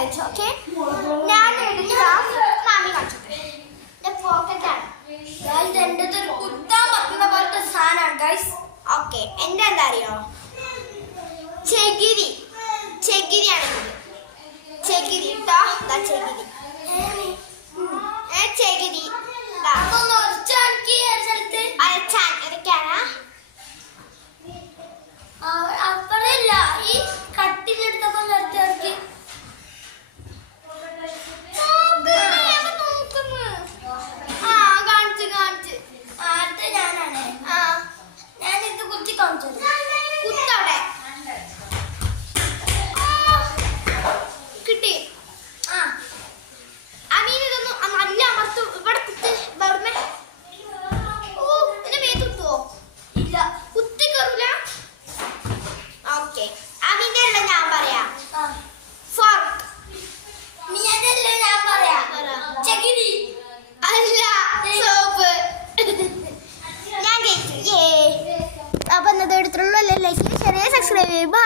Challenge. Okay, ഞാൻ മാമി കാണിച്ചത് പോക്കറ്റാണ്. എൻ്റെ ഒരു കുത്താൻ പറ്റുന്ന പോലത്തെ സാധനമാണ് ഗൈസ്. ഓക്കെ, എൻ്റെ എന്താ അറിയോ, ചകിരിയാണ്. ചകിരി കേട്ടോ, ചകിരി ചകിരി അരച്ചാൻ ഇതൊക്കെയാണ്. അപ്പഴല്ല ഈ കട്ടിലെടുത്തപ്പോ നിർത്തി കാണിച്ച് അടുത്ത ഞാനാണ്. ഞാനിത് കുത്തി കാണിച്ചത്. കുത്തവിടെ കിട്ടി. അമീൻ ഇതൊന്നും നല്ല അമർത്തു. ഇവിടെ കുത്ത് ഇവിടുന്ന്. ഓ, ഇതിന്റെ മേത്ത് കുത്തുവോ? ഇല്ല, കുത്തി കയറൂല. ഓക്കെ, അമീന്റെ അല്ല ഞാൻ പറയാ. ഫോർക്ക്. നീ അതല്ല ഞാൻ പറയാ. ചകിരി അല്ല, സോപ്പ്. ഞാൻ കേട്ടു. അപ്പൊ ഇന്നത്തെ എടുത്തുള്ളൂ. ലൈക്ക്, ഷെയർ, സബ്സ്ക്രൈബ് ചെയ്യുക.